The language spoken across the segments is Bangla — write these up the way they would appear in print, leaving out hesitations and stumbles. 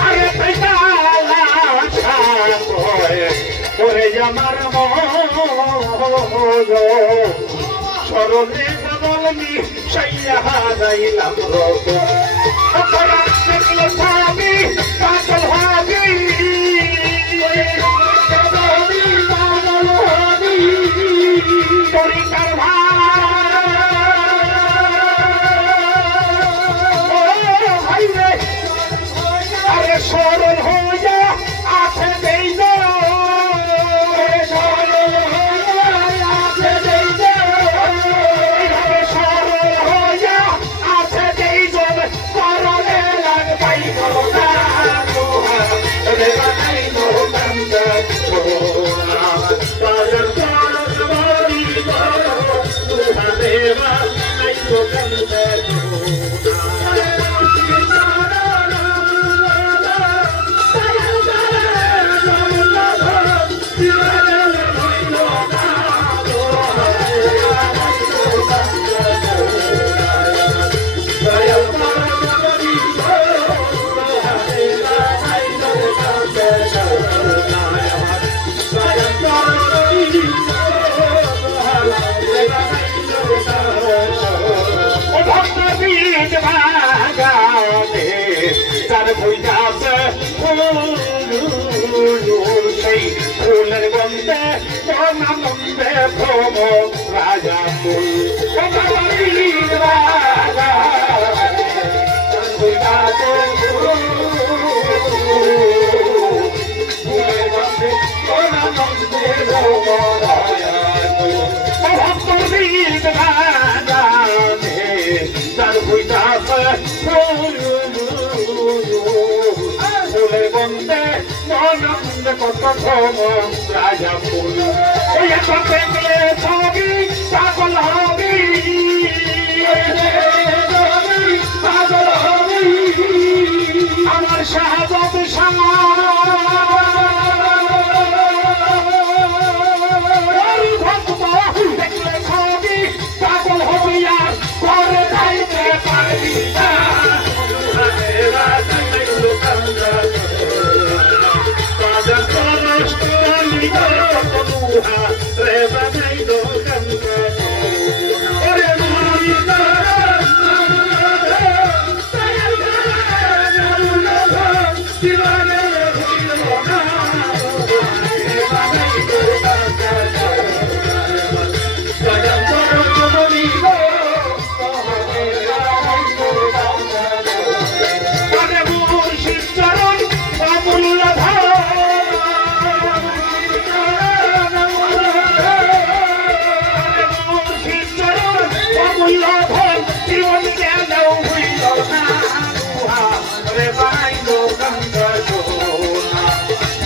আরে ওরে আমার স্মরণে বদল মিশাইয়া যাইলাম অপরাধ দেখলে ভাবি পাগল ভাবি পরিকার ভাই রে আরে সরল হইয়া আছে দেই সেই ফুলের গন্ধে নামে ভ্রম রাজা ফুল রাজা ফুলের গন্ধে নামে ভ্রম রাজা ফুলের গন্ধে ননন্দ কত রাজা ফুল ছবি পাগল হবি পাগল হবি আমার শাহজাদ দেখলে ছবি পাগল হবি আর করে যাইতে পারবি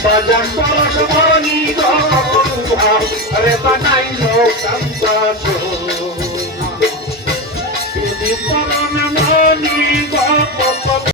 Bajan poros moroni go, re banai no cantar.